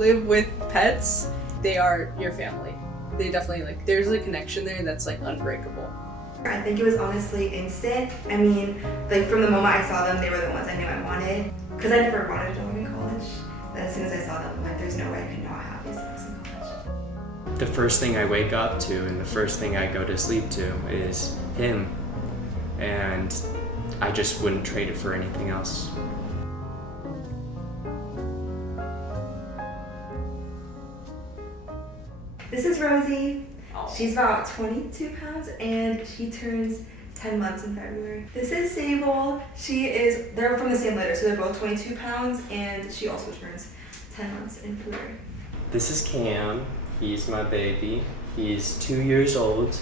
live with pets, they are your family. They definitely, like, there's a connection there that's like unbreakable. I think it was honestly instant. I mean, like from the moment I saw them, they were the ones I knew I wanted. Because I never wanted a dog in college. Then as soon as I saw them, I'm like, there's no way I could not have these dogs in college. The first thing I wake up to and the first thing I go to sleep to is him. And I just wouldn't trade it for anything else. This is Rosie. Oh. She's about 22 pounds and she turns 10 months in February. This is Sable. They're from the same litter, so they're both 22 pounds and she also turns 10 months in February. This is Cam. He's my baby. He's 2 years old.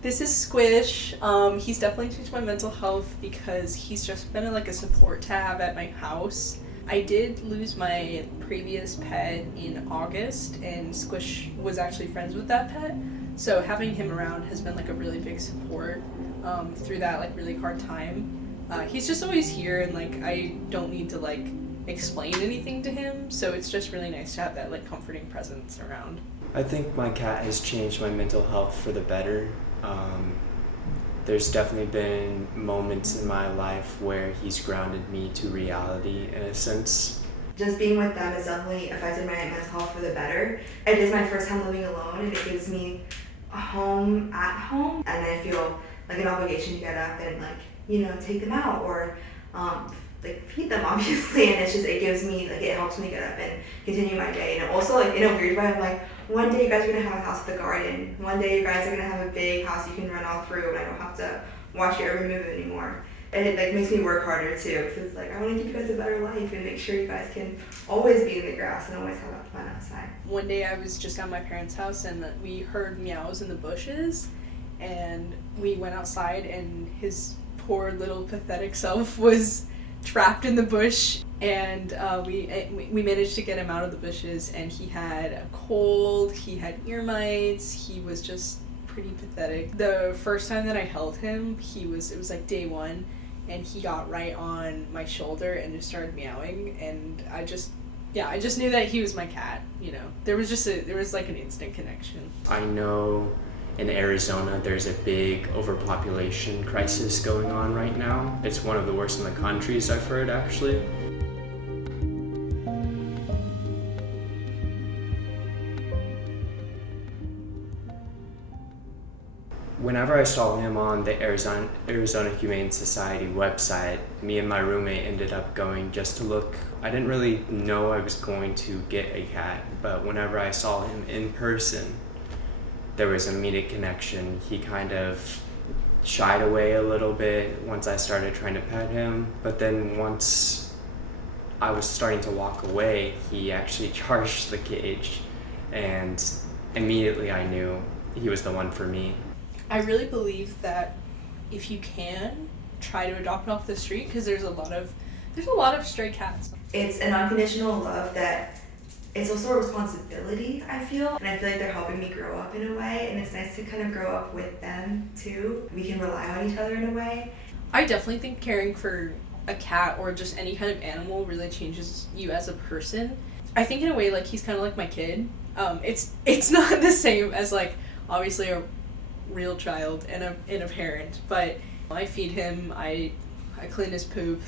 This is Squish. He's definitely changed my mental health because he's just been like a support to have at my house. I did lose my previous pet in August, and Squish was actually friends with that pet. So having him around has been like a really big support through that like really hard time. He's just always here, and like I don't need to like explain anything to him. So it's just really nice to have that like comforting presence around. I think my cat has changed my mental health for the better. There's definitely been moments in my life where he's grounded me to reality in a sense. Just being with them has definitely affected my mental health for the better. It is my first time living alone and it gives me a home at home, and I feel like an obligation to get up and like, you know, take them out or like feed them obviously, and it gives me like, it helps me get up and continue my day. And also like in a weird way, I'm like, one day you guys are gonna have a house with a garden. One day you guys are gonna have a big house you can run all through and I don't have to watch your every move anymore. And it like makes me work harder too, because it's like I want to give you guys a better life and make sure you guys can always be in the grass and always have fun outside. One day I was just at my parents' house and we heard meows in the bushes, and we went outside and his poor little pathetic self was trapped in the bush, and we managed to get him out of the bushes, and he had a cold, he had ear mites, he was just pretty pathetic. The first time that I held him, it was like day one, and he got right on my shoulder and just started meowing, and I just knew that he was my cat, you know. There was like an instant connection. I know in Arizona there's a big overpopulation crisis going on right now. It's one of the worst in the countries, I've heard, actually. Whenever I saw him on the Arizona Humane Society website, me and my roommate ended up going just to look. I didn't really know I was going to get a cat, but whenever I saw him in person, there was an immediate connection. He kind of shied away a little bit once I started trying to pet him, but then once I was starting to walk away, he actually charged the cage, and immediately I knew he was the one for me. I really believe that if you can, try to adopt off the street, because there's a lot of stray cats. It's an unconditional love that it's also a responsibility, I feel. And I feel like they're helping me grow up in a way, and it's nice to kind of grow up with them too. We can rely on each other in a way. I definitely think caring for a cat or just any kind of animal really changes you as a person. I think in a way like he's kind of like my kid. It's not the same as like obviously a real child and a parent, but I feed him, I clean his poop.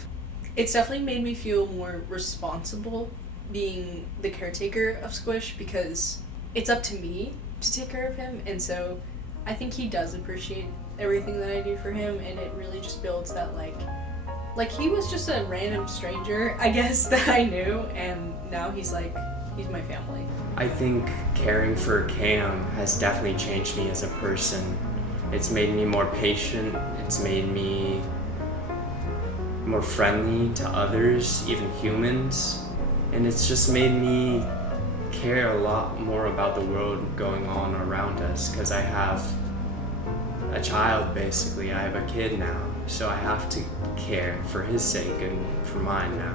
It's definitely made me feel more responsible being the caretaker of Squish, because it's up to me to take care of him, and so I think he does appreciate everything that I do for him, and it really just builds that like he was just a random stranger, I guess, that I knew, and now he's my family. I think caring for Cam has definitely changed me as a person. It's made me more patient, it's made me more friendly to others, even humans, and it's just made me care a lot more about the world going on around us, because I have a child basically, I have a kid now, so I have to care for his sake and for mine now.